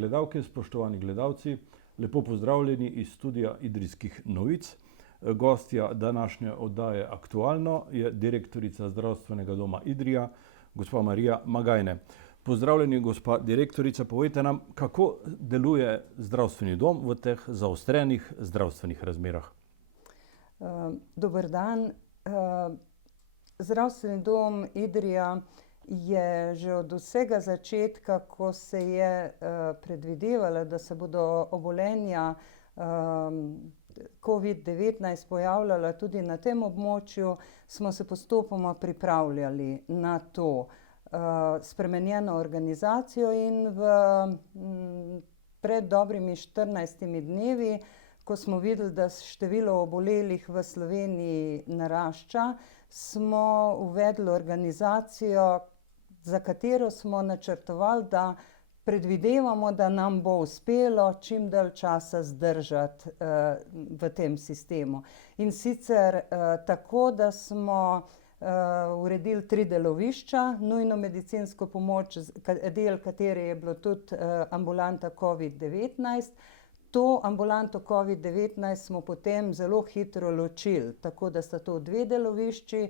gledalke, spoštovani gledalci, lepo pozdravljeni iz studia Idrijskih novic. Gostja današnje oddaje Aktualno je direktorica Zdravstvenega doma Idrija, gospa Marija Magajne. Pozdravljeni, gospa direktorica, povejte nam, kako deluje zdravstveni dom v teh zaostrenih zdravstvenih razmerah. Dober dan. Zdravstveni dom Idrija je že od vsega začetka, ko se je predvidevalo, da se bodo obolenja COVID-19 pojavljala tudi na tem območju, smo se postopoma pripravljali na to spremenjeno organizacijo in pred dobrimi 14 dnevi, ko smo videli, da število obolelih v Sloveniji narašča, smo uvedli organizacijo, za katero smo načrtovali, da predvidevamo, da nam bo uspelo čim dalj časa zdržati v tem sistemu. In sicer tako, da smo uredili 3 delovišča, nujno medicinsko pomoč, del katere je bilo tudi ambulanta COVID-19. To ambulanto COVID-19 smo potem zelo hitro ločili, tako da sta to 2 delovišči.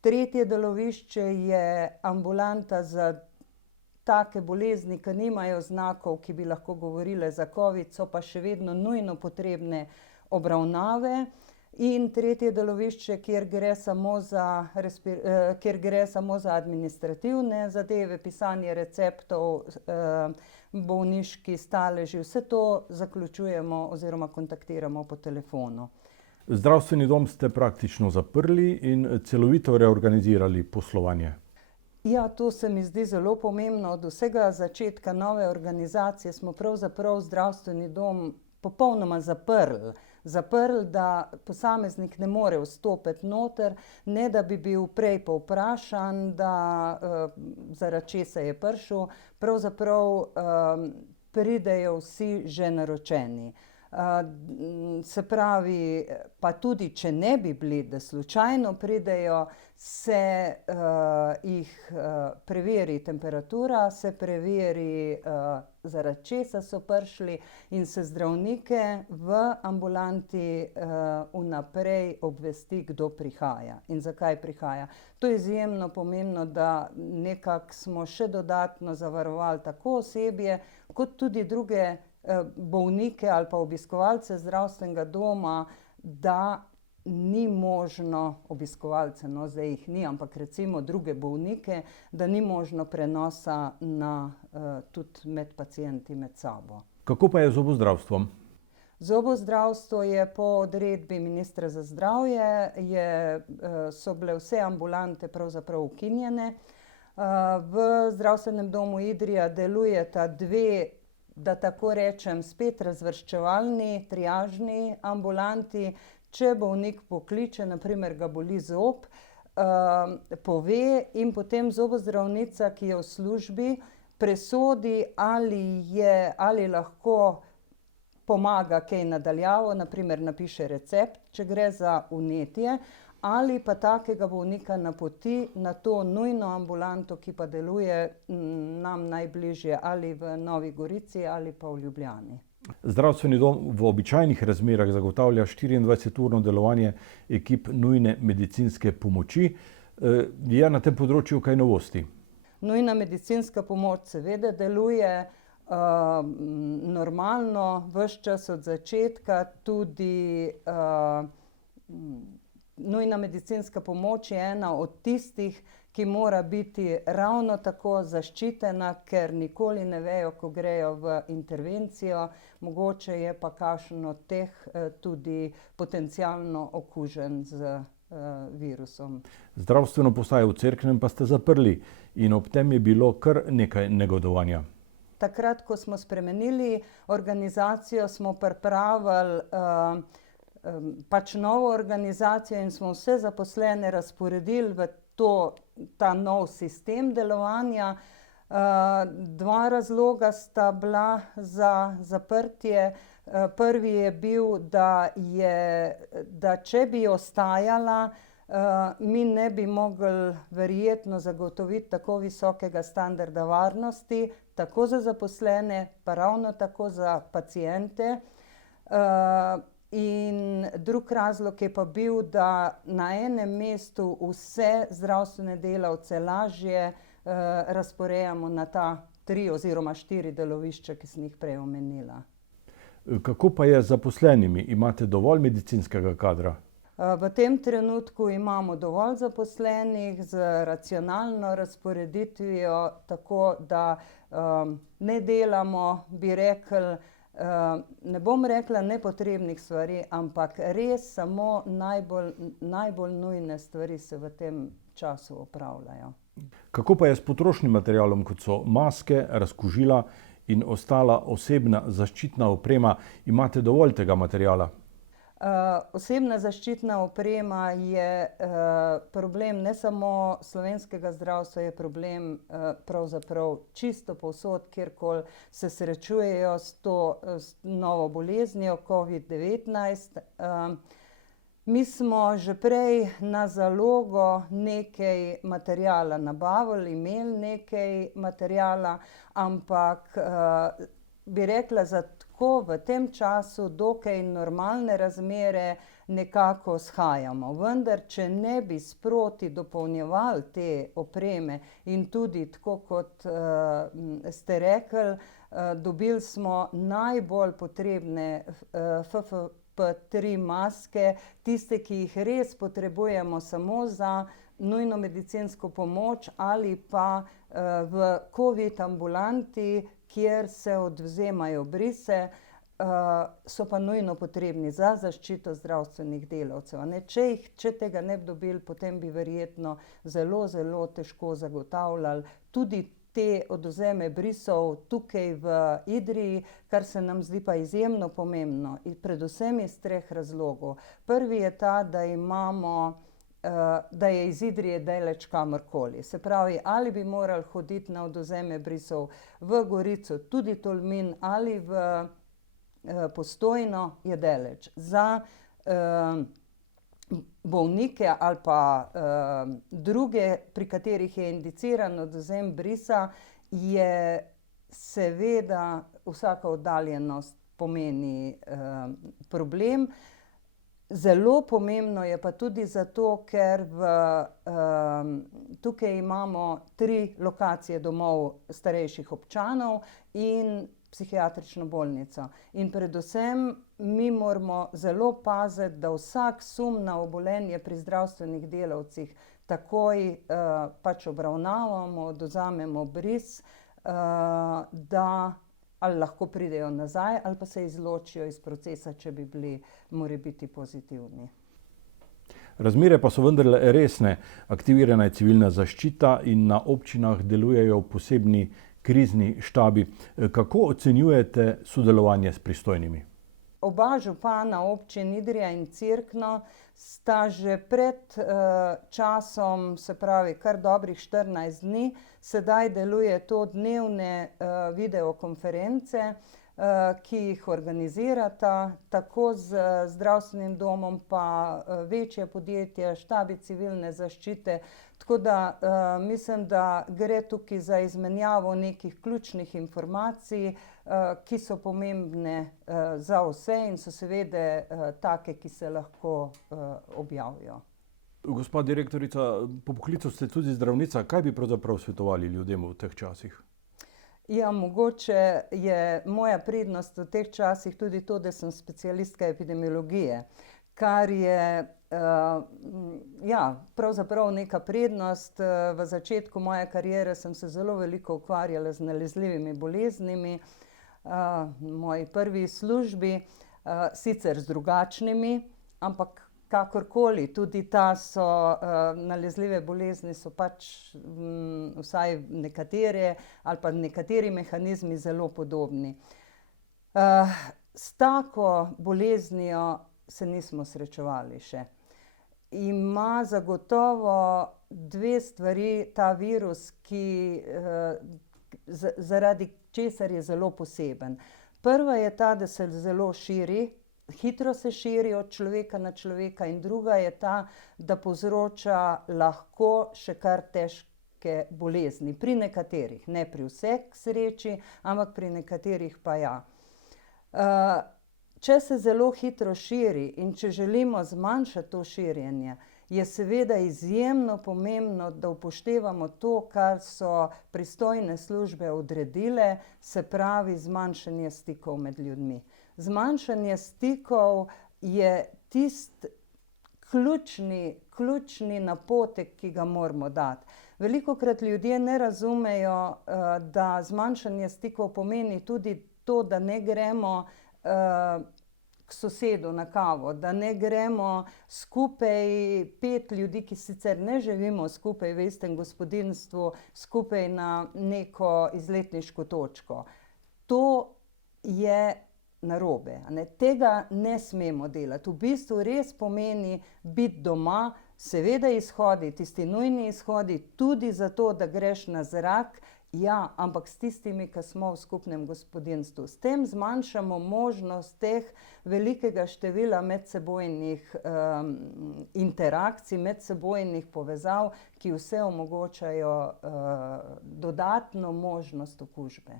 Tretje delovišče je ambulanta za take bolezni, ki nimajo znakov, ki bi lahko govorile za COVID, so pa še vedno nujno potrebne obravnave. In tretje delovišče, kjer gre samo za administrativne zadeve, pisanje receptov, bolniški staleži, vse to zaključujemo oziroma kontaktiramo po telefonu. Zdravstveni dom ste praktično zaprli in celovito reorganizirali poslovanje. Ja, to se mi zdi zelo pomembno. Od vsega začetka nove organizacije smo pravzaprav zdravstveni dom popolnoma zaprli. Zaprli, da posameznik ne more vstopiti noter, ne da bi bil prej povprašan, zaradi česa je prišel. Pravzaprav pridejo vsi že naročeni. Se pravi, pa tudi če ne bi bili, da slučajno pridejo, se jih preveri temperatura, se preveri, zaradi česa so prišli, in se zdravnike v ambulanti vnaprej obvesti, kdo prihaja in zakaj prihaja. To je izjemno pomembno, da nekako smo še dodatno zavarovali tako osebje, kot tudi druge bolnike ali pa obiskovalce zdravstvenega doma, da ni možno obiskovalce, no zdaj jih ni, ampak recimo druge bolnike, da ni možno prenosa tudi med pacienti med sabo. Kako pa je z zobozdravstvom? Zobozdravstvo je po odredbi ministra za zdravje, so bile vse ambulante pravzaprav ukinjene. V zdravstvenem domu Idrija delujeta 2, da tako rečem, spet razvrščevalni, triažni ambulanti. Če bolnik pokliče, na primer ga boli zob, pove, in potem zobozdravnica, ki je v službi, presodi, ali lahko pomaga kaj na daljavo, na primer napiše recept, če gre za vnetje, ali pa takega bolnika napoti na to nujno ambulanto, ki pa deluje nam najbližje, ali v Novi Gorici ali pa v Ljubljani. Zdravstveni dom v običajnih razmerah zagotavlja 24-urno delovanje ekip nujne medicinske pomoči. Je na tem področju kaj novosti? Nujna medicinska pomoč seveda deluje normalno, ves čas od začetka. Tudi nujna medicinska pomoč je ena od tistih, ki mora biti ravno tako zaščitena, ker nikoli ne vejo, ko grejo v intervencijo, mogoče je pa kakšen od teh tudi potencialno okužen z virusom. Zdravstveno postajo v Cerknem pa ste zaprli in ob tem je bilo kar nekaj negodovanja. Takrat, ko smo spremenili organizacijo, smo pripravili pač novo organizacijo in smo vse zaposlene razporedili v ta nov sistem delovanja. 2 razloga sta bila za zaprtje. Prvi je bil, da če bi ostajala, mi ne bi mogli verjetno zagotoviti tako visokega standarda varnosti, tako za zaposlene, pa ravno tako za paciente. In drug razlog je pa bil, da na enem mestu vse zdravstvene delavce lažje razporejamo na ta 3 oziroma 4 delovišča, ki sem jih prej omenila. Kako pa je z zaposlenimi? Imate dovolj medicinskega kadra? V tem trenutku imamo dovolj zaposlenih z racionalno razporeditvijo, tako da ne delamo, bi rekli, ne bom rekla nepotrebnih stvari, ampak res samo najbolj nujne stvari se v tem času opravljajo. Kako pa je s potrošnim materialom, kot so maske, razkužila in ostala osebna zaščitna oprema? Imate dovolj tega materiala? Osebna zaščitna oprema je problem ne samo slovenskega zdravstva, je problem pravzaprav čisto povsod, kjerkoli se srečujejo s to novo boleznijo COVID-19. Mi smo že prej na zalogo nekaj materiala nabavili, imeli nekaj materiala, ampak bi rekla, za tako v tem času dokaj normalne razmere nekako shajamo. Vendar, če ne bi sproti dopolnjevali te opreme in tudi tako, kot ste rekli, dobili smo najbolj potrebne FFP3 maske, tiste, ki jih res potrebujemo samo za nujno medicinsko pomoč ali pa v COVID ambulanti, kjer se odvzemajo brise, so pa nujno potrebni za zaščito zdravstvenih delavcev. Če tega ne bi dobili, potem bi verjetno zelo, zelo težko zagotavljali tudi te odvzeme brisov tukaj v Idriji, kar se nam zdi pa izjemno pomembno, predvsem iz 3 razlogov. Prvi je ta, da je iz Idrije daleč kamorkoli. Se pravi, ali bi morali hoditi na odvzeme brisov v Gorico, tudi Tolmin ali v Postojno, je daleč. Za bolnike ali pa druge, pri katerih je indiciran odvzem brisa, je seveda vsaka oddaljenost pomeni problem. Zelo pomembno je pa tudi zato, ker tukaj imamo 3 lokacije domov starejših občanov in psihiatrično bolnico. In predvsem mi moramo zelo paziti, da vsak sum na obolenje pri zdravstvenih delavcih takoj pač obravnavamo, odvzamemo bris, da ali lahko pridejo nazaj ali pa se izločijo iz procesa, če bi bili morebiti pozitivni. Razmere pa so vendarle resne. Aktivirana je civilna zaščita in na občinah delujejo posebni krizni štabi. Kako ocenjujete sodelovanje s pristojnimi? Oba župana občin Idrija in Cerkno sta že pred časom, se pravi kar dobrih 14 dni, sedaj deluje to dnevne videokonference, ki jih organizirata tako z zdravstvenim domom, pa večje podjetje, štabi civilne zaščite. Tako da mislim, da gre tukaj za izmenjavo nekih ključnih informacij, ki so pomembne za vse in so seveda take, ki se lahko objavijo. Gospa direktorica, po poklicu ste tudi zdravnica. Kaj bi pravzaprav svetovali ljudem v teh časih? Ja, mogoče je moja prednost v teh časih tudi to, da sem specialistka epidemiologije, kar je pravzaprav neka prednost. V začetku moje kariere sem se zelo veliko ukvarjala z nalezljivimi boleznimi, v moji prvi službi, sicer z drugačnimi, ampak kakorkoli, tudi ta so, nalezljive bolezni so pač vsaj nekatere ali pa nekateri mehanizmi zelo podobni. S tako boleznijo se nismo srečevali še. Ima zagotovo 2 stvari ta virus, zaradi česar je zelo poseben. Prva je ta, da se zelo širi, hitro se širi od človeka na človeka, in druga je ta, da povzroča lahko še kar redke bolezni. Pri nekaterih, ne pri vseh k sreči, ampak pri nekaterih pa ja. Če se zelo hitro širi in če želimo zmanjšati to širjenje, je seveda izjemno pomembno, da upoštevamo to, kar so pristojne službe odredile, se pravi zmanjšanje stikov med ljudmi. Zmanjšanje stikov je tisti ključni napotek, ki ga moramo dati. Velikokrat ljudje ne razumejo, da zmanjšanje stikov pomeni tudi to, da ne gremo k sosedu na kavo, da ne gremo skupaj 5 ljudi, ki sicer ne živimo skupaj v istem gospodinjstvu, skupaj na neko izletniško točko. To je narobe, ne? Tega ne smemo delati. V bistvu res pomeni biti doma, seveda izhodi, tisti nujni izhodi, tudi zato, da greš na zrak, ja, ampak s tistimi, ki smo v skupnem gospodinjstvu. S tem zmanjšamo možnost teh velikega števila medsebojnih interakcij, medsebojnih povezav, ki vse omogočajo dodatno možnost okužbe.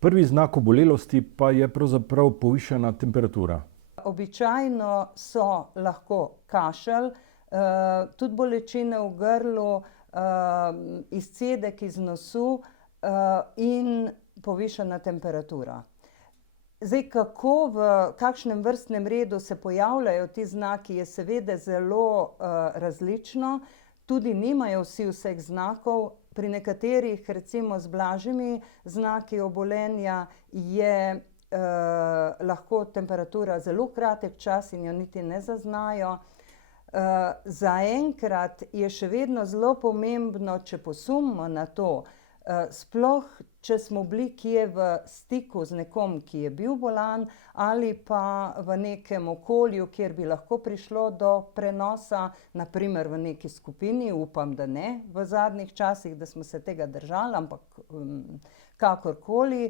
Prvi znak obolelosti pa je pravzaprav povišana temperatura. Običajno so lahko kašelj, tudi bolečine v grlu, izcedek iz nosu, in povišana temperatura. Zdaj, kako v kakšnem vrstnem redu se pojavljajo ti znaki, je seveda zelo različno. Tudi nimajo vsi vseh znakov. Pri nekaterih, recimo z blažjimi znaki obolenja, je lahko temperatura zelo kratek čas in jo niti ne zaznajo. Zaenkrat je še vedno zelo pomembno, če posumimo na to, sploh če smo bili kje v stiku z nekom, ki je bil bolan, ali pa v nekem okolju, kjer bi lahko prišlo do prenosa, na primer v neki skupini, upam, da ne v zadnjih časih, da smo se tega držali, ampak kakorkoli.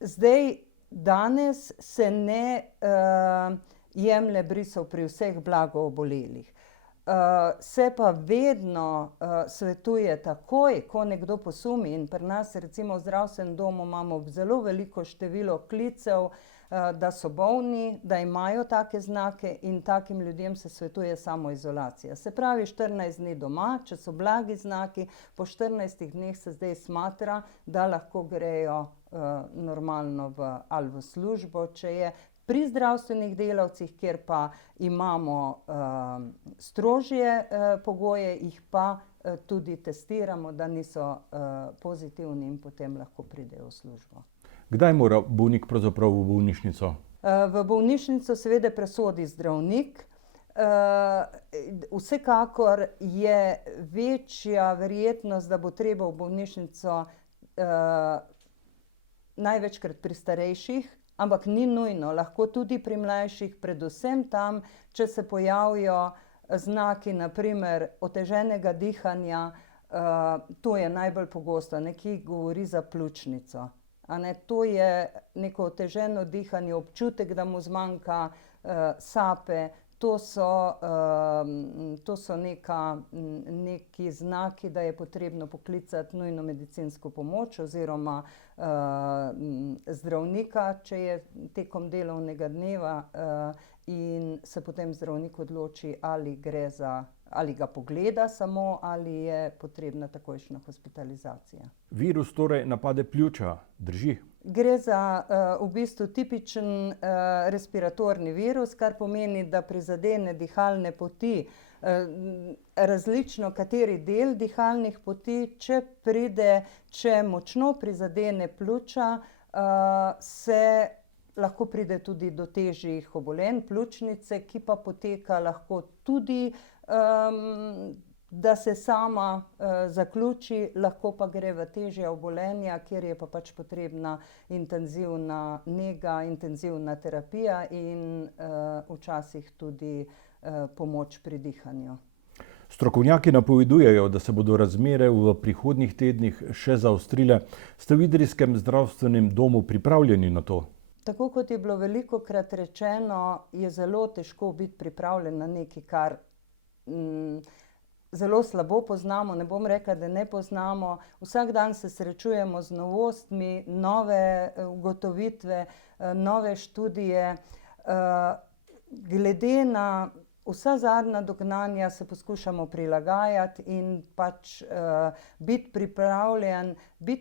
Zdaj, danes se ne jemlje brisov pri vseh blago obolelih. Se pa vedno svetuje takoj, ko nekdo posumi, in pri nas recimo v zdravstvenem domu imamo zelo veliko število klicev, da so bolni, da imajo take znake, in takim ljudem se svetuje samoizolacija. Se pravi 14 dni doma, če so blagi znaki, po 14 dneh se zdaj smatra, da lahko grejo normalno ali v službo, če je. Pri zdravstvenih delavcih, kjer pa imamo strožje pogoje, jih pa tudi testiramo, da niso pozitivni, in potem lahko pridejo v službo. Kdaj mora bolnik pravzaprav v bolnišnico? V bolnišnico seveda presodi zdravnik. Vsekakor je večja verjetnost, da bo treba v bolnišnico največkrat pri starejših, ampak ni nujno, lahko tudi pri mlajših, predvsem tam, če se pojavijo znaki, na primer oteženega dihanja, to je najbolj pogosto, nekje govori za pljučnico. To je neko oteženo dihanje, občutek, da mu zmanjka sape, to so neki znaki, da je potrebno poklicati nujno medicinsko pomoč oziroma zdravnika, če je tekom delovnega dneva, in se potem zdravnik odloči, ali ga pogleda samo, ali je potrebna takojšnja hospitalizacija. Virus torej napade pljuča, drži? Gre za v bistvu tipičen respiratorni virus, kar pomeni, da prizadene dihalne poti, različno kateri del dihalnih poti. Če močno prizadene pljuča, lahko pride tudi do težjih obolenj pljučnice, ki pa poteka lahko tudi, da se sama zaključi, lahko pa gre v težja obolenja, kjer je pa pač potrebna intenzivna nega, intenzivna terapija in včasih tudi pomoč pri dihanju. Strokovnjaki napovedujejo, da se bodo razmere v prihodnjih tednih še zaostrile. Ste v idrijskem zdravstvenem domu pripravljeni na to? Tako kot je bilo velikokrat rečeno, je zelo težko biti pripravljen na nekaj, kar zelo slabo poznamo, ne bom rekla, da ne poznamo. Vsak dan se srečujemo z novostmi, nove ugotovitve, nove študije. Glede na vsa zadnja dognanja se poskušamo prilagajati in pač biti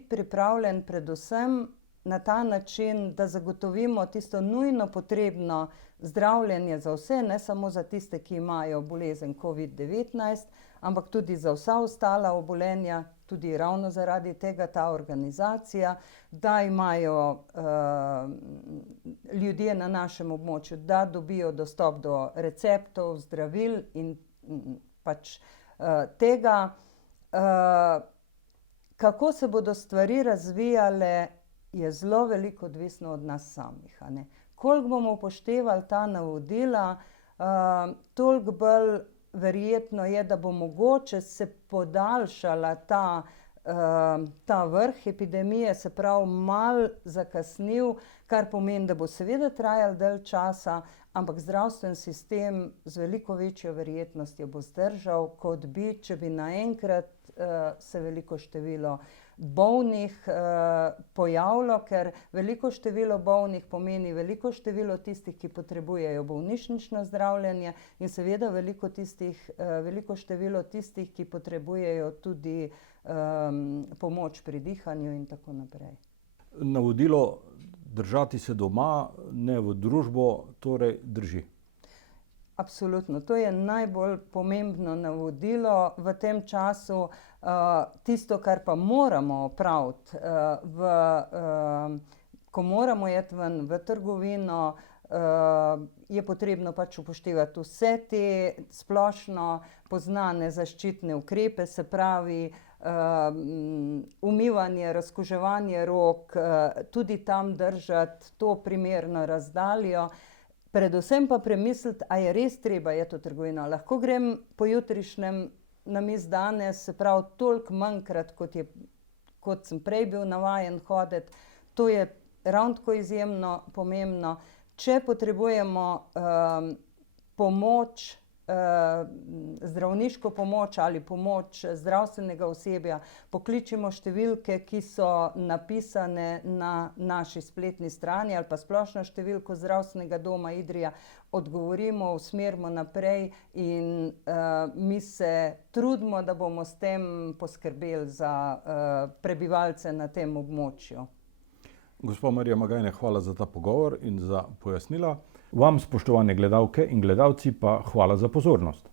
pripravljen predvsem na ta način, da zagotovimo tisto nujno potrebno zdravljenje za vse, ne samo za tiste, ki imajo bolezen COVID-19, ampak tudi za vsa ostala obolenja, tudi ravno zaradi tega ta organizacija, da imajo ljudje na našem območju, da dobijo dostop do receptov, zdravil in pač tega. Kako se bodo stvari razvijale, je zelo veliko odvisno od nas samih, a ne. Koliko bomo upoštevali ta navodila, toliko bolj verjetno je, da bo mogoče se podaljšala ta vrh epidemije, se pravi malo zakasnil, kar pomeni, da bo seveda trajalo dalj časa, ampak zdravstveni sistem z veliko večjo verjetnostjo bo zdržal, kot bi, če bi naenkrat se veliko število bolnih pojavilo, ker veliko število bolnih pomeni veliko število tistih, ki potrebujejo bolnišnično zdravljenje in seveda veliko število tistih, ki potrebujejo tudi pomoč pri dihanju in tako naprej. Navodilo držati se doma, ne v družbo, torej drži. Absolutno, to je najbolj pomembno navodilo v tem času. Tisto, kar pa moramo opraviti, ko moramo iti ven v trgovino, je potrebno pač upoštevati vse te splošno poznane zaščitne ukrepe, se pravi umivanje, razkuževanje rok, tudi tam držati to primerno razdaljo. Predvsem pa premisliti, a je res treba iti v trgovino. Lahko grem pojutrišnjem namesto danes, se pravi toliko manjkrat, kot sem prej bil navajen hoditi. To je ravno tako izjemno pomembno. Če potrebujemo pomoč, zdravniško pomoč ali pomoč zdravstvenega osebja, pokličimo številke, ki so napisane na naši spletni strani ali pa splošno številko Zdravstvenega doma Idrija, odgovorimo, usmerimo naprej in mi se trudimo, da bomo s tem poskrbeli za prebivalce na tem območju. Gospa Marija Magajne, hvala za ta pogovor in za pojasnila. Vam, spoštovane gledalke in gledalci, pa hvala za pozornost.